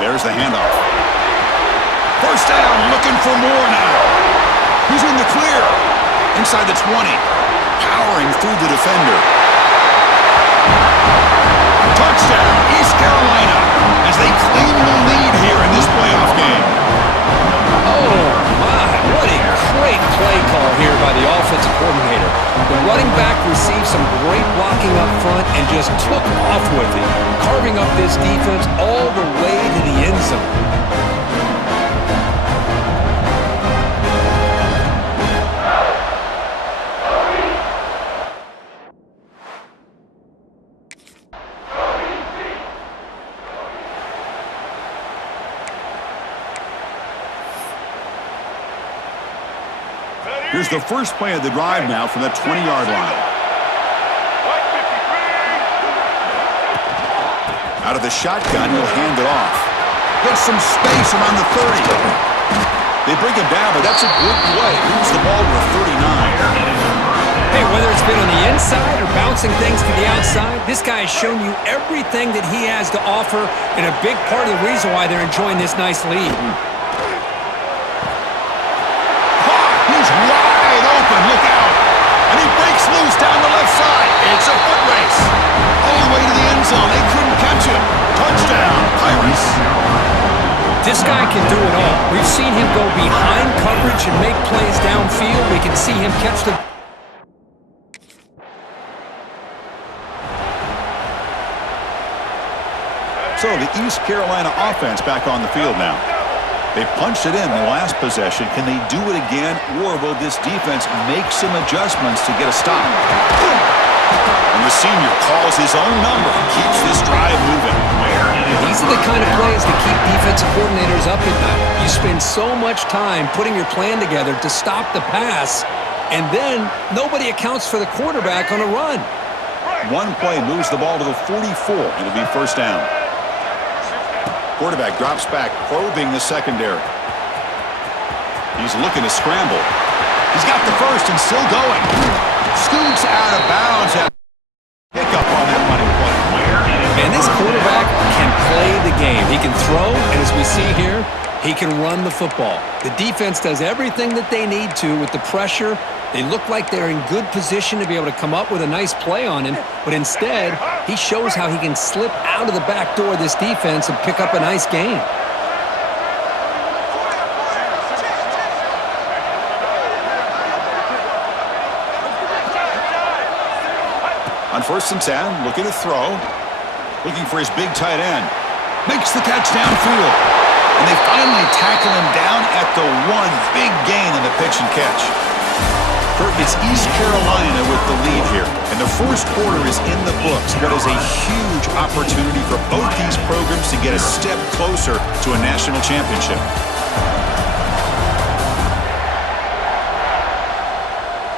There's the handoff. First down, looking for more now. He's in the clear. Inside the 20. Powering through the defender. Touchdown, East Carolina, as they claim the lead here in this playoff game. Oh, my. What a great play call here by the offensive coordinator. The running back received some great blocking up front and just took off with it, carving up this defense all the way to the end zone. Here's the first play of the drive now from the 20-yard line. Out of the shotgun, he'll hand it off. Gets some space around the 30. They bring him down, but that's a good play. Moves the ball to the 39. Hey, whether it's been on the inside or bouncing things to the outside, this guy has shown you everything that he has to offer, and a big part of the reason why they're enjoying this nice lead. Wide open, look out. And he breaks loose down the left side. It's a foot race. All the way to the end zone. They couldn't catch him. Touchdown, Pirates. This guy can do it all. We've seen him go behind coverage and make plays downfield. We can see him catch the... So the East Carolina offense back on the field now. They punched it in the last possession. Can they do it again, or will this defense make some adjustments to get a stop? And the senior calls his own number and keeps this drive moving. These are the kind of plays that keep defensive coordinators up at night. You spend so much time putting your plan together to stop the pass, and then nobody accounts for the quarterback on a run. One play moves the ball to the 44. It'll be first down. Quarterback drops back, probing the secondary. He's looking to scramble. He's got the first and still going. Scoots out of bounds. Pick up on that running play. And this quarterback can play the game. He can throw, and as we see here, he can run the football. The defense does everything that they need to with the pressure. They look like they're in good position to be able to come up with a nice play on him, but instead, he shows how he can slip out of the back door of this defense and pick up a nice gain. On first and 10, looking to throw. Looking for his big tight end. Makes the catch downfield. And they finally tackle him down at the one. Big gain on the pitch and catch. Kirk, it's East Carolina with the lead here. And the first quarter is in the books. What is a huge opportunity for both these programs to get a step closer to a national championship.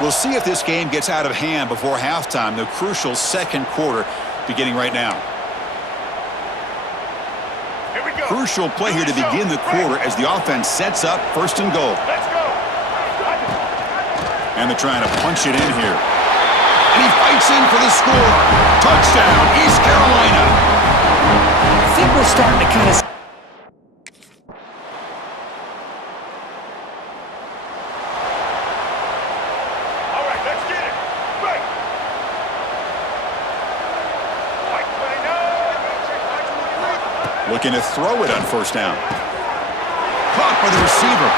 We'll see if this game gets out of hand before halftime, the crucial second quarter beginning right now. Here we go. Crucial play here to begin the quarter as the offense sets up first and goal. Let's go. And they're trying to punch it in here. And he fights in for the score. Touchdown, East Carolina. I think we're starting to kind of... All right, let's get it. Right. White 29. Looking to throw it on first down. Caught by the receiver.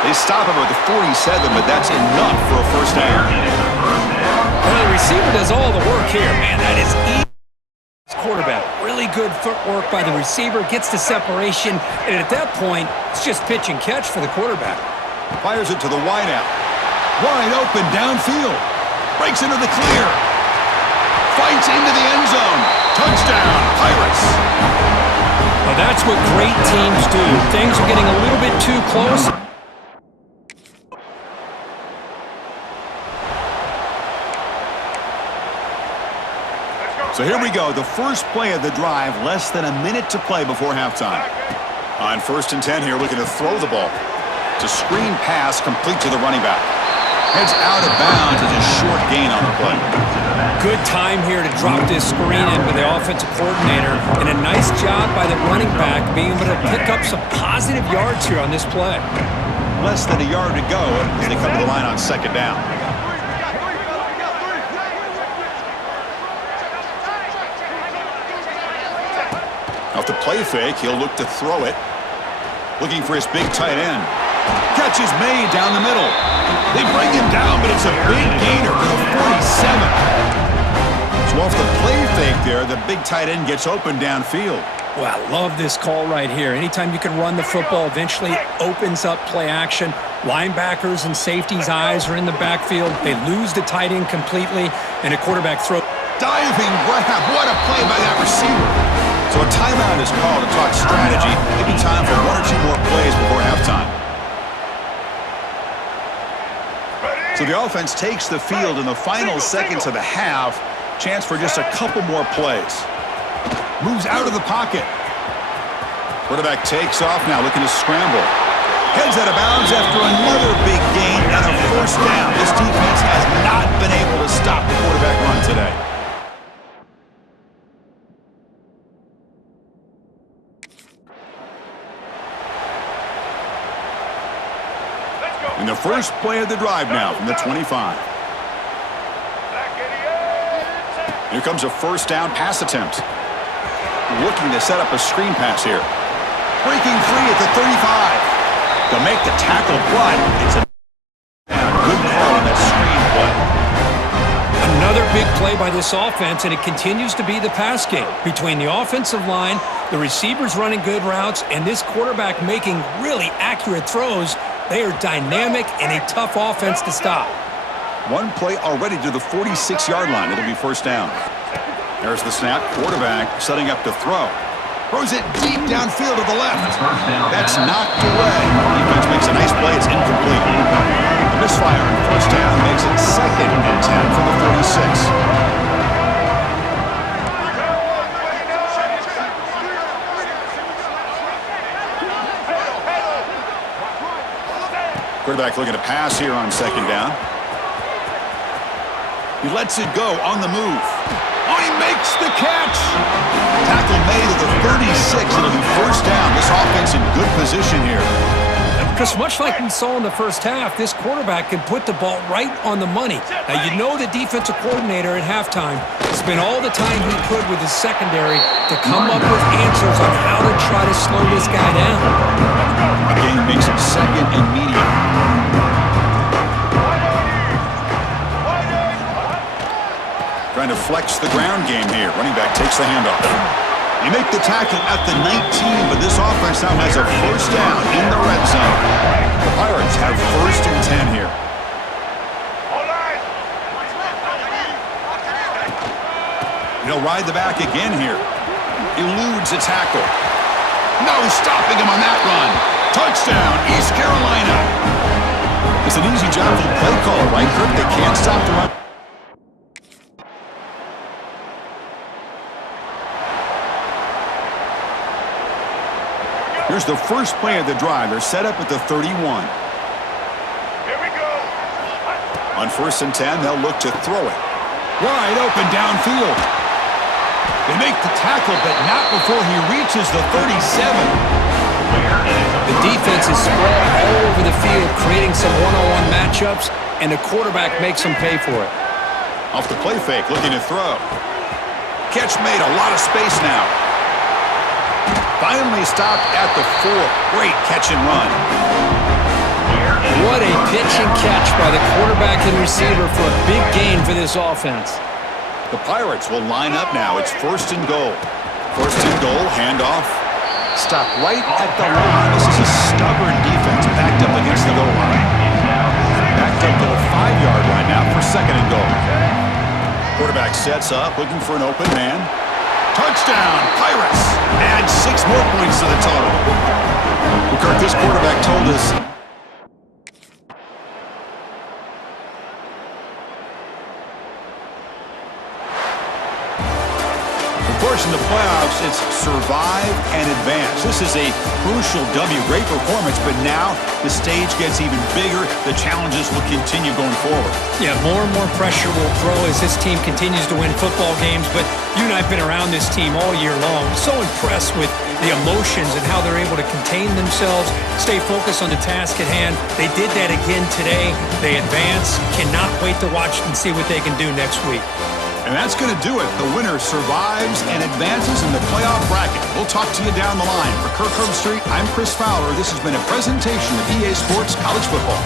They stop him at the 47, but that's enough for a first down. Well, the receiver does all the work here, man. That is easy. Quarterback, really good footwork by the receiver, gets the separation, and at that point, it's just pitch and catch for the quarterback. Fires it to the wideout. Wide open downfield. Breaks into the clear. Fights into the end zone. Touchdown, Pirates. Well, that's what great teams do. Things are getting a little bit too close. So here we go, the first play of the drive, less than a minute to play before halftime. On first and 10 here, looking to throw the ball. It's a screen pass complete to the running back. Heads out of bounds as a short gain on the play. Good time here to drop this screen in by the offensive coordinator, and a nice job by the running back being able to pick up some positive yards here on this play. Less than a yard to go as they come to the line on second down. Off the play fake, he'll look to throw it. Looking for his big tight end. Catch is made down the middle. They bring him down, but it's a big gainer for the 47. So off the play fake there, the big tight end gets open downfield. Well, I love this call right here. Anytime you can run the football, eventually it opens up play action. Linebackers and safeties' eyes are in the backfield. They lose the tight end completely, and a quarterback throw. Diving grab. What a play by that receiver. So a timeout is called to talk strategy. Maybe time for one or two more plays before halftime. So the offense takes the field in the final seconds of the half. Chance for just a couple more plays. Moves out of the pocket. Quarterback takes off now, looking to scramble. Heads out of bounds after another big gain and a first down. This defense has not been able to stop the quarterback run today. In the first play of the drive now from the 25. Here comes a first down pass attempt. Looking to set up a screen pass here. Breaking free at the 35. To make the tackle, but it's a good call on that screen play. Another big play by this offense, and it continues to be the pass game. Between the offensive line, the receivers running good routes, and this quarterback making really accurate throws, they are dynamic and a tough offense to stop. One play already to the 46-yard line. It'll be first down. There's the snap. Quarterback setting up to throw. Throws it deep downfield to the left. That's knocked away. Defense makes a nice play. It's incomplete. The misfire on first down makes it 2nd and 10 from the 46. Quarterback looking to pass here on 2nd down. He lets it go on the move. Oh, he makes the catch. Tackle made at the 36. It'll be first down. This offense in good position here. Because much like we saw in the first half, this quarterback can put the ball right on the money. Now, you know the defensive coordinator at halftime spent all the time he could with his secondary to come up with answers on how to try to slow this guy down. Again, makes it 2nd and medium. Trying to flex the ground game here. Running back takes the handoff. You make the tackle at the 19, but this offense now has a first down in the red zone. The Pirates have 1st and 10 here. He'll ride the back again here. Eludes a tackle. No stopping him on that run. Touchdown, East Carolina. It's an easy job for the play caller, right, Kirk? They can't stop the run. Here's the first play of the drive. They're set up at the 31. Here we go. On 1st and 10, they'll look to throw it. Wide open downfield. They make the tackle, but not before he reaches the 37. The defense is spread all over the field, creating some one-on-one matchups, and the quarterback makes them pay for it. Off the play fake, looking to throw. Catch made, a lot of space now. Finally stopped at the 4. Great catch and run. What a pitch and catch by the quarterback and receiver for a big gain for this offense. The Pirates will line up now. It's 1st and goal. 1st and goal, handoff. Stop right at the line. This is a stubborn defense backed up against the goal line. Backed up to the 5-yard line now for 2nd and goal. Quarterback sets up, looking for an open man. Touchdown, Pirates! Add 6 more points to the total. Kirk, this quarterback told us in the playoffs, it's survive and advance. This is a crucial W. Great performance, but now the stage gets even bigger. The challenges will continue going forward. Yeah, more and more pressure will grow as this team continues to win football games, but you and I have been around this team all year long. So impressed with the emotions and how they're able to contain themselves, stay focused on the task at hand. They did that again today. They advance. Cannot wait to watch and see what they can do next week. And that's going to do it. The winner survives and advances in the playoff bracket. We'll talk to you down the line. For Kirk Herbstreit, I'm Chris Fowler. This has been a presentation of EA Sports College Football.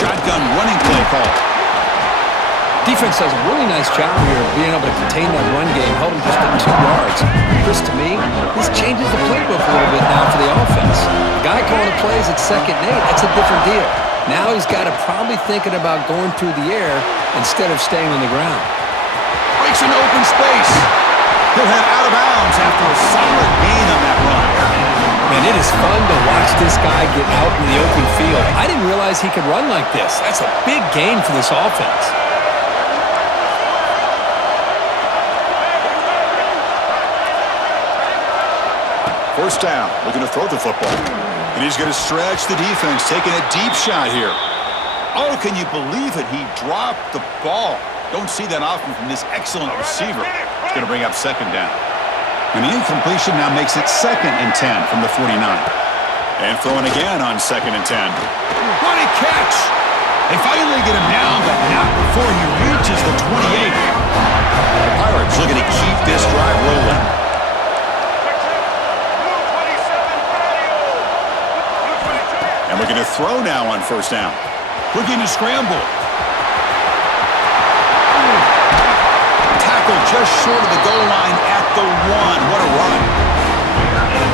shotgun running play call. Defense does a really nice job here of being able to contain that run game, held him just at 2 yards. Chris, to me, this changes the playbook a little bit now for the offense. The guy calling the plays at 2nd and 8, that's a different deal. Now he's got to probably thinking about going through the air instead of staying on the ground. Breaks an open space. He'll head out of bounds after a solid gain on that run. Man, it is fun to watch this guy get out in the open field. I didn't realize he could run like this. That's a big gain for this offense. First down, looking to throw the football. And he's going to stretch the defense, taking a deep shot here. Oh, can you believe it? He dropped the ball. Don't see that often from this excellent receiver. It's going to bring up 2nd down. And the incompletion now makes it 2nd and 10 from the 49. And throwing again on 2nd and 10. What a catch! They finally get him down, but not before he reaches the 28. The Pirates looking to keep this drive rolling. And looking to throw now on 1st down. Looking to scramble. Tackle just short of the goal line at the 1. What a run.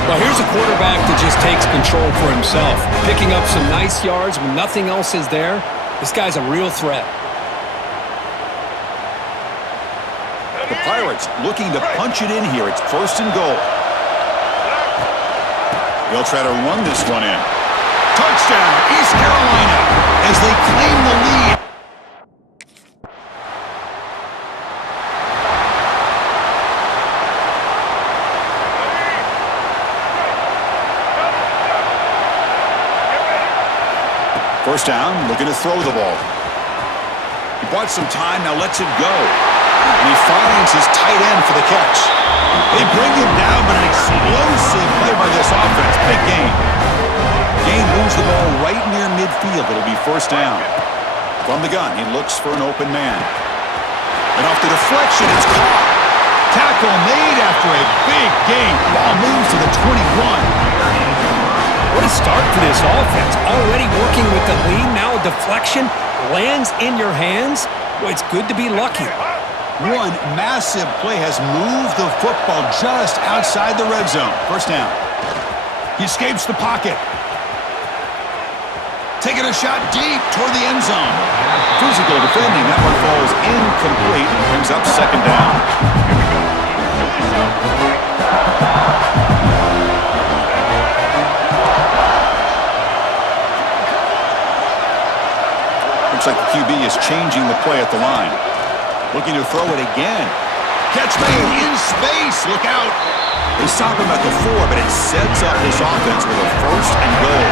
Well, here's a quarterback that just takes control for himself. Picking up some nice yards when nothing else is there. This guy's a real threat. The Pirates looking to punch it in here. It's 1st and goal. They'll try to run this one in. Touchdown, East Carolina, as they claim the lead. First down, looking to throw the ball. He bought some time, now lets it go. And he finds his tight end for the catch. They bring him down, but an explosive play by this offense. Big game. Gain moves the ball right near midfield. It'll be 1st down. From the gun, he looks for an open man. And off the deflection, it's caught. Tackle made after a big gain. Ball moves to the 21. What a start for this offense. Already working with the lead. Now a deflection lands in your hands. Boy, it's good to be lucky. One massive play has moved the football just outside the red zone. 1st down. He escapes the pocket. Taking a shot deep toward the end zone. Physical defending. That one falls incomplete and brings up 2nd down. Looks like the QB is changing the play at the line. Looking to throw it again. Catch made in space. Look out. They stop him at the 4, but it sets up this offense with a 1st and goal.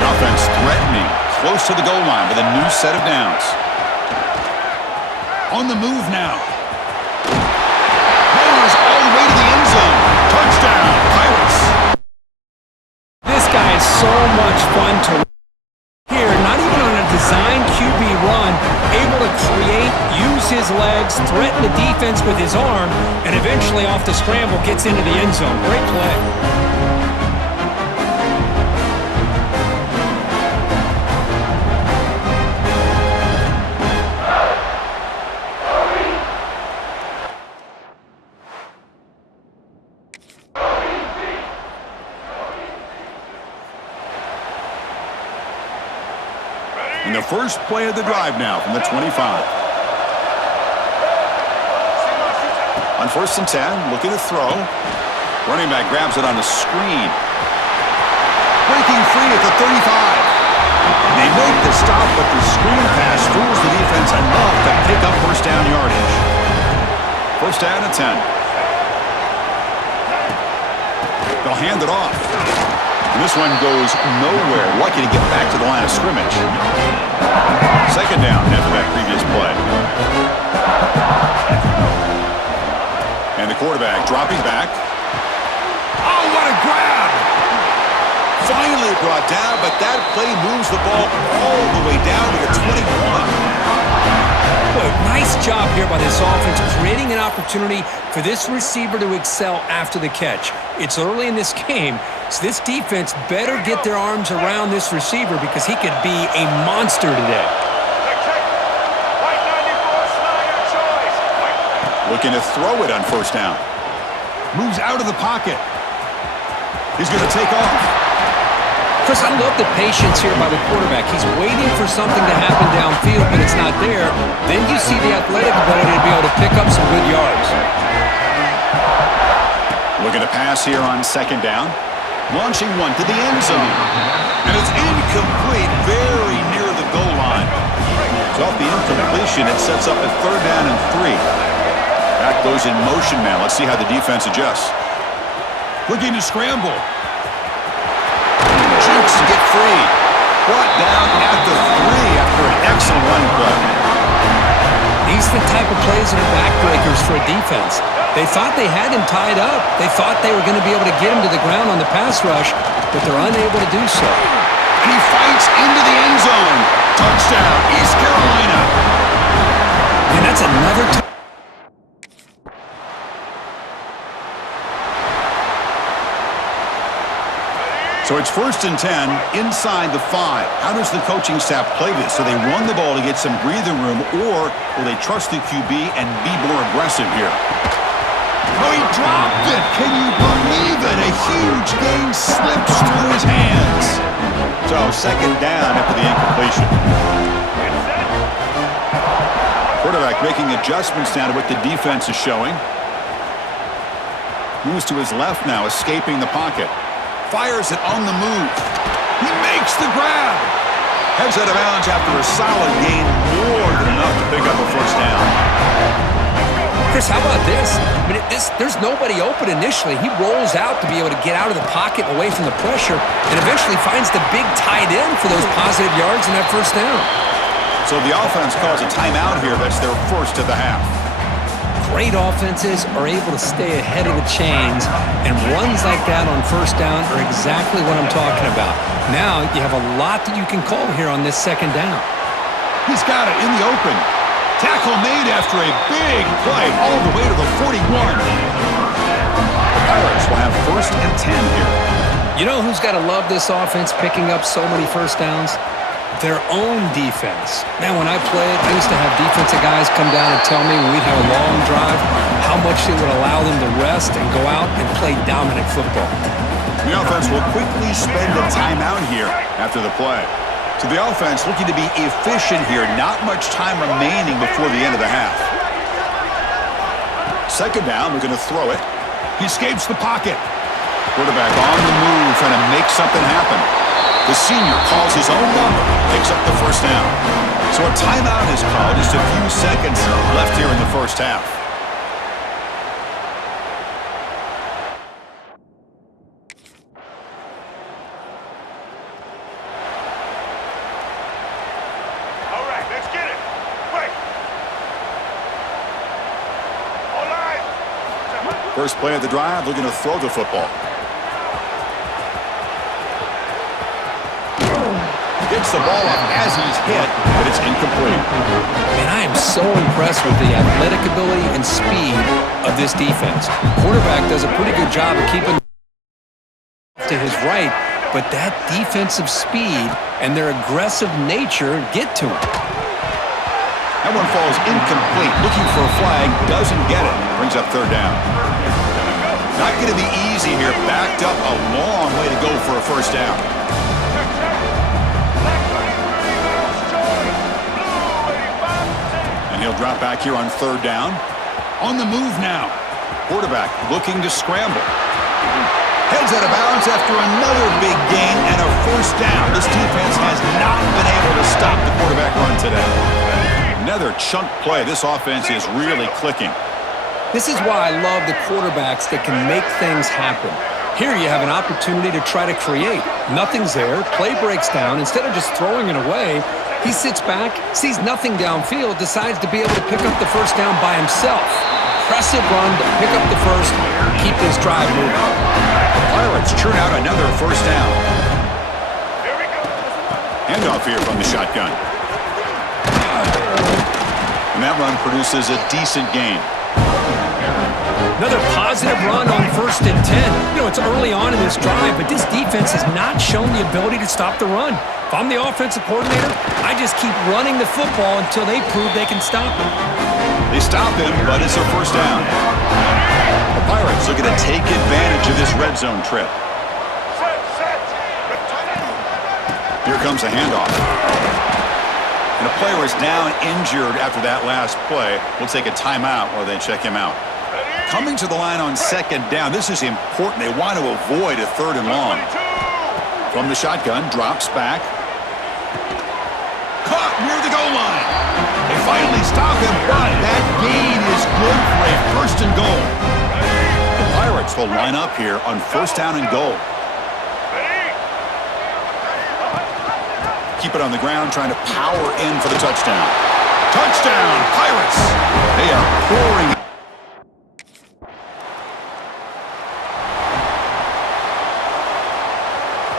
The offense threatening close to the goal line with a new set of downs. On the move now. Bowers all the way to the end zone. Touchdown, Pirates. This guy is so much fun to here. Not even on a design QB run, able to create, use his legs, threaten the defense with his arm, and eventually off the scramble gets into the end zone. Great play. And the first play of the drive now from the 25. On 1st and 10, looking to throw. Running back grabs it on the screen. Breaking free at the 35. They make the stop, but the screen pass fools the defense enough to pick up 1st down yardage. 1st down and 10. They'll hand it off. And this one goes nowhere. Lucky to get back to the line of scrimmage. 2nd down after that previous play. And the quarterback dropping back. Oh, what a grab! Finally brought down, but that play moves the ball all the way down to the 21. Boy, nice job here by this offense, creating an opportunity for this receiver to excel after the catch. It's early in this game, so this defense better get their arms around this receiver because he could be a monster today. Looking to throw it on first down. Moves out of the pocket. He's going to take off. Chris, I love the patience here by the quarterback. He's waiting for something to happen downfield, but it's not there. Then you see the athletic ability to be able to pick up some good yards. Looking to pass here on second down. Launching one to the end zone. And it's incomplete, very near the goal line. So off the incompletion, it sets up a third down and 3. Back goes in motion now. Let's see how the defense adjusts. Looking to scramble. Jukes to get free. Brought down at the 3 after an excellent running play. These are the type of plays that are backbreakers for a defense. They thought they had him tied up. They thought they were going to be able to get him to the ground on the pass rush, but they're unable to do so. And he fights into the end zone. Touchdown, East Carolina. And that's another So it's 1st and 10 inside the 5. How does the coaching staff play this? So they run the ball to get some breathing room, or will they trust the QB and be more aggressive here? Oh, he dropped it! Can you believe it? A huge gain slips through his hands. So second down after the incompletion. Quarterback making adjustments now to what the defense is showing. Moves to his left now, escaping the pocket. Fires it on the move. He makes the grab. Heads out of bounds after a solid gain, more than enough to pick up a first down. Chris, how about this? I mean, there's nobody open initially. He rolls out to be able to get out of the pocket away from the pressure and eventually finds the big tight end for those positive yards in that first down. So the offense calls a timeout here. That's their first of the half. Great offenses are able to stay ahead of the chains, and runs like that on first down are exactly what I'm talking about. Now you have a lot that you can call here on this second down. He's got it in the open. Tackle made after a big play all the way to the 41. The Pirates will have 1st and 10 here. You know who's got to love this offense picking up so many first downs? Their own defense. Man, when I played, I used to have defensive guys come down and tell me when we'd have a long drive how much it would allow them to rest and go out and play dominant football. The offense will quickly spend a timeout here after the play. So the offense looking to be efficient here. Not much time remaining before the end of the half. Second down, we're going to throw it. He escapes the pocket. Quarterback on the move, trying to make something happen. The senior calls his own number, picks up the first down. So a timeout is called, just a few seconds left here in the first half. All right, let's get it. Quick. All right. First play of the drive, looking to throw the football. Gets the ball up as he's hit, but it's incomplete. Man, I am so impressed with the athletic ability and speed of this defense. Quarterback does a pretty good job of keeping to his right, but that defensive speed and their aggressive nature get to him. That one falls incomplete. Looking for a flag, doesn't get it. Brings up third down. Not going to be easy here. Backed up a long way to go for a first down. He'll drop back here on third down. On the move now. Quarterback looking to scramble. Heads out of bounds after another big gain and a first down. This defense has not been able to stop the quarterback run today. Another chunk play. This offense is really clicking. This is why I love the quarterbacks that can make things happen. Here you have an opportunity to try to create. Nothing's there. Play breaks down. Instead of just throwing it away, he sits back, sees nothing downfield, decides to be able to pick up the first down by himself. Impressive run to pick up the first, keep this drive moving. The Pirates churn out another first down. Here we go. Handoff here from the shotgun. And that run produces a decent gain. Another positive run on 1st and 10. You know, it's early on in this drive, but this defense has not shown the ability to stop the run. If I'm the offensive coordinator, I just keep running the football until they prove they can stop it. They stop him, but it's a first down. The Pirates looking to take advantage of this red zone trip. Set. Here comes a handoff. And a player is down injured after that last play. We'll take a timeout while they check him out. Coming to the line on 2nd down, this is important. They want to avoid a 3rd and long. From the shotgun, drops back. Caught near the goal line. They finally stop him, but that gain is good for a 1st and goal. The Pirates will line up here on 1st down and goal. Keep it on the ground, trying to power in for the touchdown. Touchdown, Pirates! They are pouring.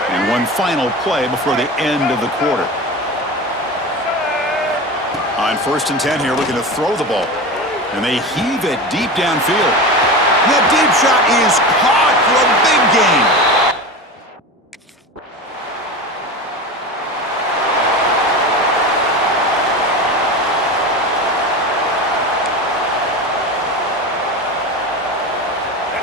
And one final play before the end of the quarter. On 1st and 10 here, looking to throw the ball. And they heave it deep downfield. That deep shot is caught for a big gain.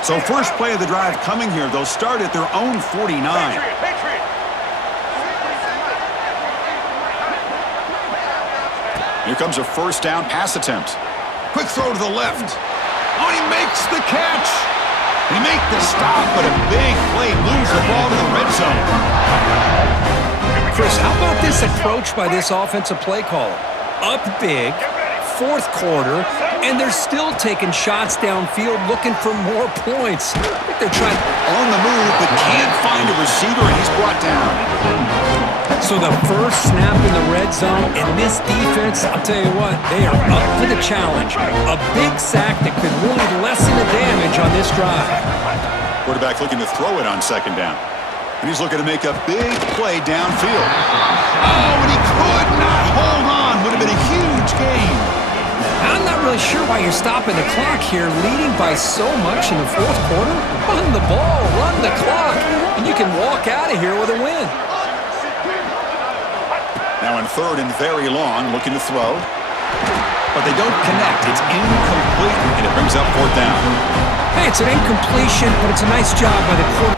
So first play of the drive coming here. They'll start at their own 49. Patriot. Here comes a 1st down pass attempt. Quick throw to the left. Oh, he makes the catch. They make the stop, but a big play moves the ball to the red zone. Chris, how about this approach by this offensive play caller? Up big, 4th quarter, and they're still taking shots downfield looking for more points. I think they're trying On the move, but can't find a receiver, and he's brought down. So the first snap in the red zone, and this defense, I'll tell you what, they are up for the challenge. A big sack that could really lessen the damage on this drive. Quarterback looking to throw it on 2nd down. And he's looking to make a big play downfield. Oh, and he could not hold on. Would have been a huge gain. I'm not really sure why you're stopping the clock here, leading by so much in the 4th quarter. Run the ball, run the clock, and you can walk out of here with a win. Now in 3rd and very long, looking to throw. But they don't connect. It's incomplete, and it brings up 4th down. Hey, it's an incompletion, but it's a nice job by the quarterback.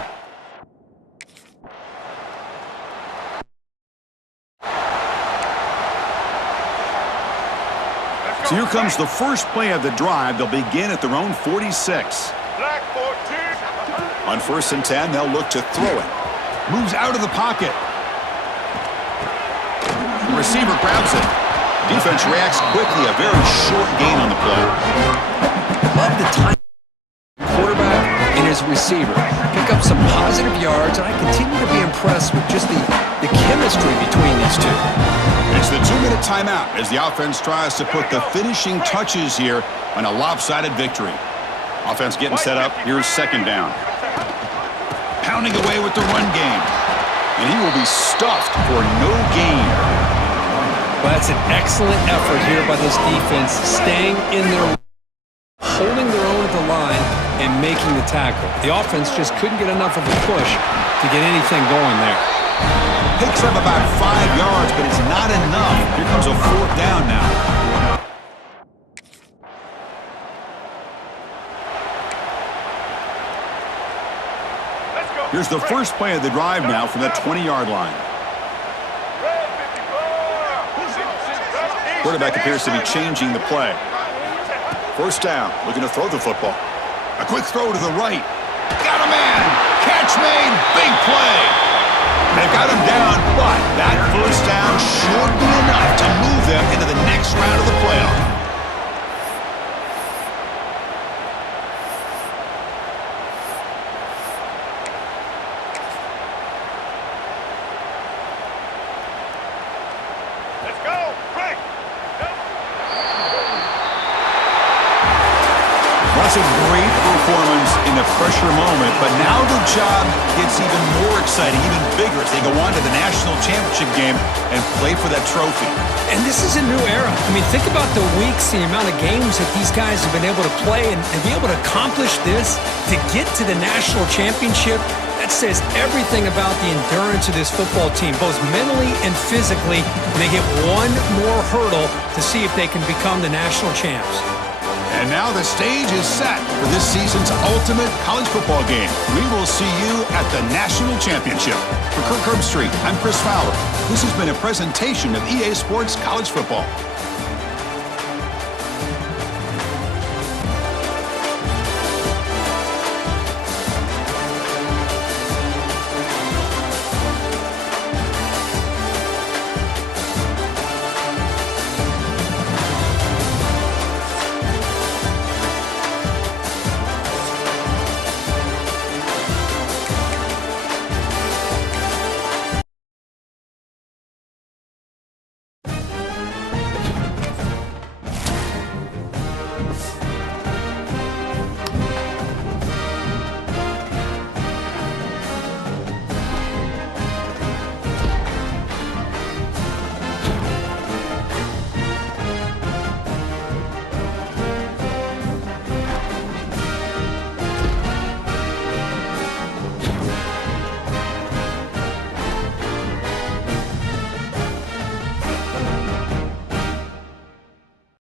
So here comes the first play of the drive. They'll begin at their own 46. Black 14. On 1st and 10, they'll look to throw it. Moves out of the pocket. The receiver grabs it. Defense reacts quickly. A very short gain on the play. Love the time. Quarterback and his receiver pick up some positive yards, and I continue to be impressed with just the chemistry between these two. It's the 2-minute timeout as the offense tries to put the finishing touches here on a lopsided victory. Offense getting set up. Here's 2nd down. Pounding away with the run game. And he will be stuffed for no gain. Well, that's an excellent effort here by this defense, staying in their, holding their own at the line and making the tackle. The offense just couldn't get enough of a push to get anything going there. Picks up about 5 yards, but it's not enough. Here comes a 4th down now. Here's the first play of the drive now from the 20-yard line. Quarterback appears to be changing the play. 1st down, looking to throw the football. A quick throw to the right. Got a man. Catch made. Big play. They've got him down, but that 1st down should be enough to move them into the next round of the playoff. Let's go. Break. That's a great performance in the pressure moment, but now the job gets even more exciting, even bigger as they go on to the national championship game and play for that trophy. And this is a new era. I mean, think about the weeks, the amount of games that these guys have been able to play and be able to accomplish this, to get to the national championship. That says everything about the endurance of this football team, both mentally and physically. And they hit one more hurdle to see if they can become the national champs. And now the stage is set for this season's ultimate college football game. We will see you at the national championship. For Kirk Herbstreit, I'm Chris Fowler. This has been a presentation of EA Sports College Football.